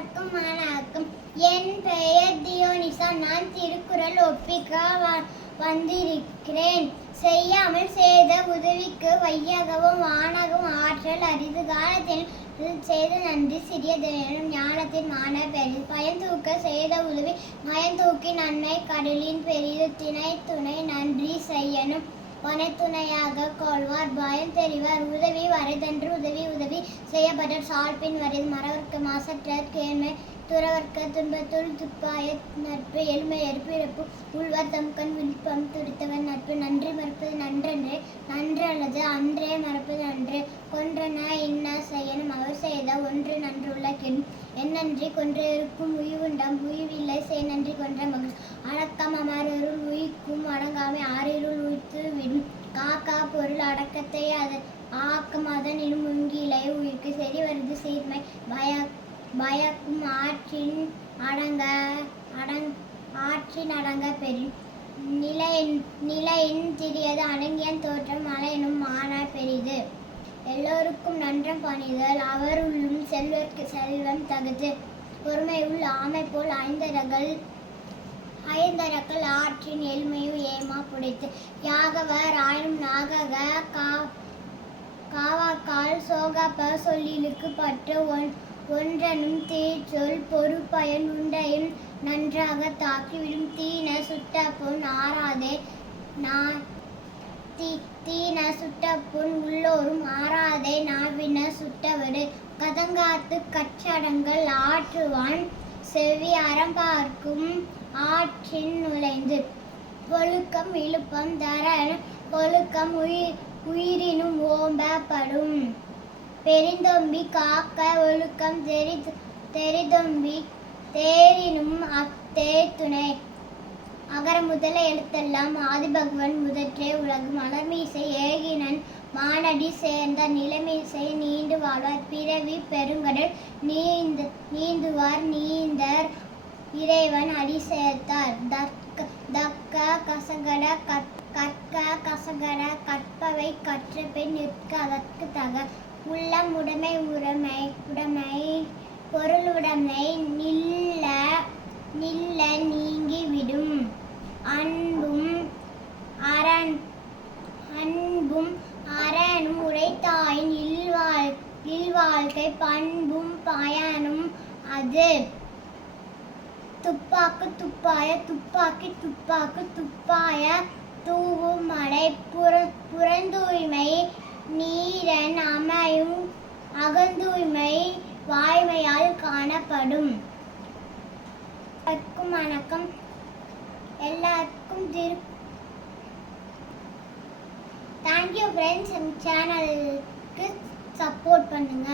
அனைவருக்கும் வணக்கம். என் பெயர் தியோனிசா. நான் திருக்குறள் ஒப்பிக்க வந்திருக்கிறேன். செய்யாமல் செய்த உதவிக்கு வையகவும் வானகவும் ஆற்றல் அரிது. காலத்தில் செய்த நன்றி சிறியதெனும் ஞானத்தின் மான பெரிது. பயன்தூக்க செய்த உதவி நயன்தூக்கி நன்மை கடலின் பெரிது. திணை துணை நன்றி செய்யணும் பனைத்துணையாக கொள்வார் பயம் தெரிவார். உதவி வரைதன்று உதவி உதவி செய்யப்பட்ட சால்பின் வரைது. மறவர்க்கு மாசற்ற கேண்மை துறவர்க்கு துன்பத்துள் துப்பாய நட்பு எழுமை எடுப்பிறப்பு உள்வர் தம்கண் விழுப்பம் துடித்தவன் நட்பு. நன்றி மறுப்பது நன்றன்றே நன்றல்லது அன்றே மறப்பது நன்று. கொன்றன இன்ன செய்யணும் அவர் செய்த ஒன்று நன்றுள்ள கெடும். என்னன்றி கொன்றிருக்கும் உய்வுண்டாம் உய்வில்லை செய் நன்றி கொன்ற மகிழ். அடக்கம் அமரருள் உயிர்க்கும் அடங்காமை ஆறிருள் உய்த்து விடும். காக்கா பொருள் அடக்கத்தை ஆக்கம் அதனினும் முங்கிலை உயிர்க்கு செறி வருது சீர்மை. பயக்கும் ஆற்றின் அடங்க பெறின். நிலையின் சிறியது அடங்கியன் தோற்றம் மலையினும் மான பெரிது. எல்லோருக்கும் நன்றம் பணிதல் அவருள்ளும் செல்வர்க்கு செல்வம் தகுது. பொறுமையுள் ஆமை போல் ஐந்தரக்கள் ஆற்றின் எளிமையு ஏமா புடைத்து. யாகவர் ஆயினும் நாகக காவாக்கால் சோகாப்ப சொல்லிலுக்கு பற்று ஒன்றனும் தீச்சொல் பொறுப்பயன் உண்டையும் நன்றாக தாக்கிவிடும். தீன சுட்டப்புண் ஆறாதே தீன சுட்டப்புண் உள்ளோரும் ஆறாதே நாவின சுட்டவடு. கதங்காத்து கற்றடங்கள் ஆற்றுவான் செவ்வி அறம் பார்க்கும் ஆற்றின் நுழைந்து. ஒழுக்கம் இழுப்பம் தரன் ஒழுக்கம் உயிரினும் ஓம்பப்படும். பெரிந்தொம்பி காக்க ஒழுக்கம் தெரிதொம்பி தேரினும் அத்தே துணை. அகர முதல எழுத்தெல்லாம் ஆதிபகவன் முதற்றே உலகு. மலர்மீசை ஏகினன் மானடி சேர்ந்த நிலமீசை நீண்டு வாழ்வார். பிறவி பெருங்கடல் நீந்துவார் நீந்தர் இறைவன் அடி சேர்த்தார். தக்க கசகட கற்க கசகட கற்பவை கற்ற பெண் நிற்க அதற்கு தக. உள்ளம் உடைமை உடைமை பொருளுடைமை நில்ல நீங்கிவிடும். அன்பும் அரணும் உடைத்தாயின் இல்வாழ்க்கை பண்பும் பயனும் அது. துப்பாக்கு துப்பாய துப்பாக்கி துப்பாக்கு துப்பாய தூவும் மழை. புறந்தூய்மை நீரன் அமையும் அகந்தூய்மை வாய்மையால் காணப்படும். வணக்கம். எல்லாருக்கும் தேங்க்யூ ஃப்ரெண்ட்ஸ். சேனலுக்கு சப்போர்ட் பண்ணுங்க.